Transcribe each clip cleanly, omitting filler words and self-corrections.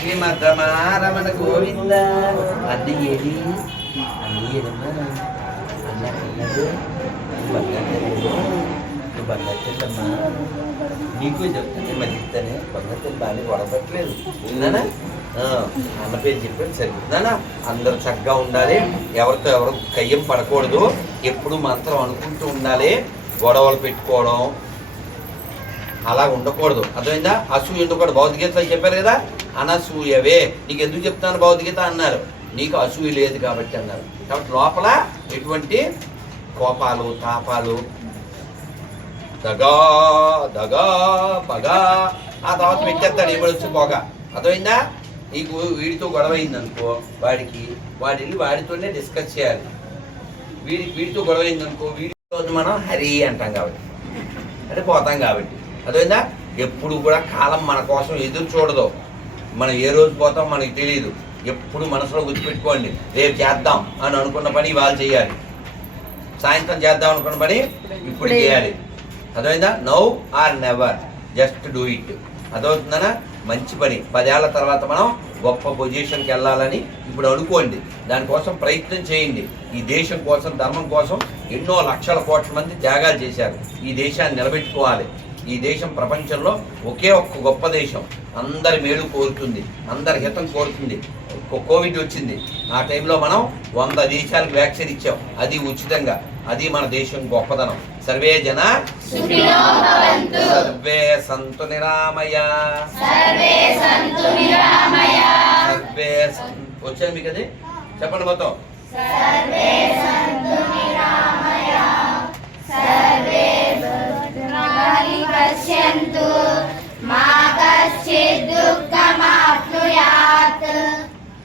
శ్రీమద్రమారమణ గోవింద. అన్ని ఏది అన్ని ఏదమ్మా అన్న పిల్లలు బంగారు నీకు చెప్తానే మళ్ళీ ఇస్తానే బంగారు బాగా గొడవట్లేదు నానా అన్న పేరు చెప్పాను సరిపోతుందా. అందరూ చక్కగా ఉండాలి, ఎవరితో ఎవరు కయ్యం పడకూడదు, ఎప్పుడు మంత్రం అనుకుంటూ ఉండాలి, గొడవలు పెట్టుకోవడం అలా ఉండకూడదు. అర్థమైందా? అసూయ ఉండకూడదు. భౌతికతలో చెప్పారు కదా, అనసూయవే. నీకు ఎందుకు చెప్తాను భౌతికత అన్నారు, నీకు అసూయ లేదు కాబట్టి అన్నారు. కాబట్టి లోపల ఎటువంటి కోపాలు తాపాలు దగా దగా పగా ఆ తర్వాత పెట్టేస్తాడు ఏమని వచ్చి పోగా. అర్థమైందా? నీకు వీడితో గొడవ అయిందనుకో వాడికి వెళ్ళి వాడితోనే డిస్కస్ చేయాలి. వీడితో గొడవ అయిందనుకో వీడితో మనం హరి అంటాం కాబట్టి అంటే పోతాం కాబట్టి. అర్థమైందా? ఎప్పుడు కూడా కాలం మన కోసం ఎదురు చూడదు. మనం ఏ రోజు పోతాం మనకి తెలియదు. ఎప్పుడు మనసులో గుర్తుపెట్టుకోండి, రేపు చేద్దాం అని అనుకున్న పని ఇవాళ చేయాలి, సాయంత్రం చేద్దాం అనుకున్న పని ఇప్పుడు చేయాలి. అర్థమైందా? Now or never, just do it. అదవుతుందనా? మంచి పని. 10 ఏళ్ల తర్వాత మనం గొప్ప పొజిషన్కి వెళ్ళాలని ఇప్పుడు అనుకోండి, దానికోసం ప్రయత్నం చేయండి. ఈ దేశం కోసం ధర్మం కోసం ఎన్నో లక్షల కోట్ల మంది త్యాగాలు చేశారు. ఈ దేశాన్ని నిలబెట్టుకోవాలి. ఈ దేశం ప్రపంచంలో ఒకే ఒక్క గొప్ప దేశం, అందరి మేలు కోరుతుంది, అందరి హితం కోరుతుంది. కోవిడ్ వచ్చింది, ఆ టైంలో మనం 100 దేశాలకు వ్యాక్సిన్ ఇచ్చాం, అది ఉచితంగా. అది మన దేశం గొప్పదనం. సర్వే జన సర్వే సంతు నిరామయ సర్వే వచ్చాను మీకు అది చెప్పండి మొత్తం.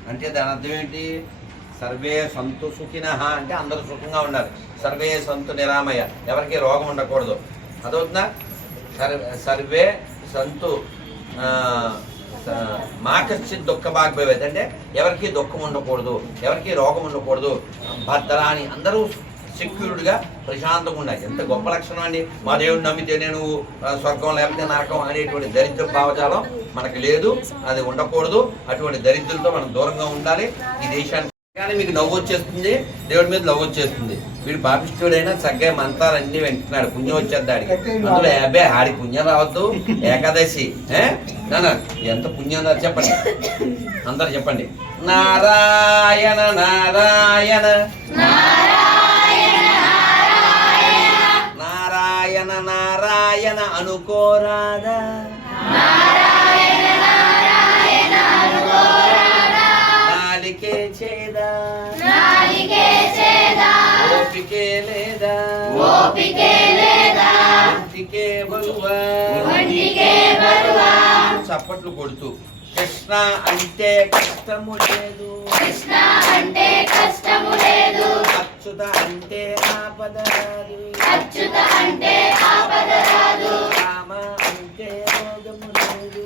అంటే దాని అర్థం ఏంటి? సర్వే సంతు సుఖినః అంటే అందరూ సుఖంగా ఉండాలి. సర్వే సంతు నిరామయ, ఎవరికి రోగం ఉండకూడదు. అదవుతుందా? సర్వే సంతు మాకశ్చిత్ దుఃఖ భాగ్భవేత్ అంటే ఎవరికి దుఃఖం ఉండకూడదు, ఎవరికి రోగం ఉండకూడదు. భద్రాని అందరూ సెక్యూర్డ్గా ప్రశాంతంగా ఉండాలి. ఎంత గొప్ప లక్షణం అండి. మా దేవుడిని నమ్మితేనే నువ్వు స్వర్గం లేకపోతే నరకం అనేటువంటి దరిద్ర భావజాలం మనకు లేదు, అది ఉండకూడదు. అటువంటి దరిద్రులతో మనం దూరంగా ఉండాలి. ఈ దేశానికి కానీ మీకు నవ్వు వచ్చేస్తుంది, దేవుడి మీద నవ్వు వచ్చేస్తుంది. వీడు పాపిష్టుడైనా చక్కగా మంత్రాలు అన్ని వింటున్నాడు, పుణ్యం వచ్చేద్ది ఆడికి. అందులో ఆడికి పుణ్యం రావద్దు. ఏకాదశి నాన్న ఎంత పుణ్యం చెప్పండి, అందరు చెప్పండి. నారాయణ నారాయణ నారాయణ నారాయణ అనుకోరాదా, నాలికే చేదా ఓపికే లేదా ఒంటికే బరువా. చప్పట్లు కొడుతూ కృష్ణ అంటే కష్టము లేదు, అచ్యుత అంటే ఆపద రాదు, రామ అంటే రోగము లేదు.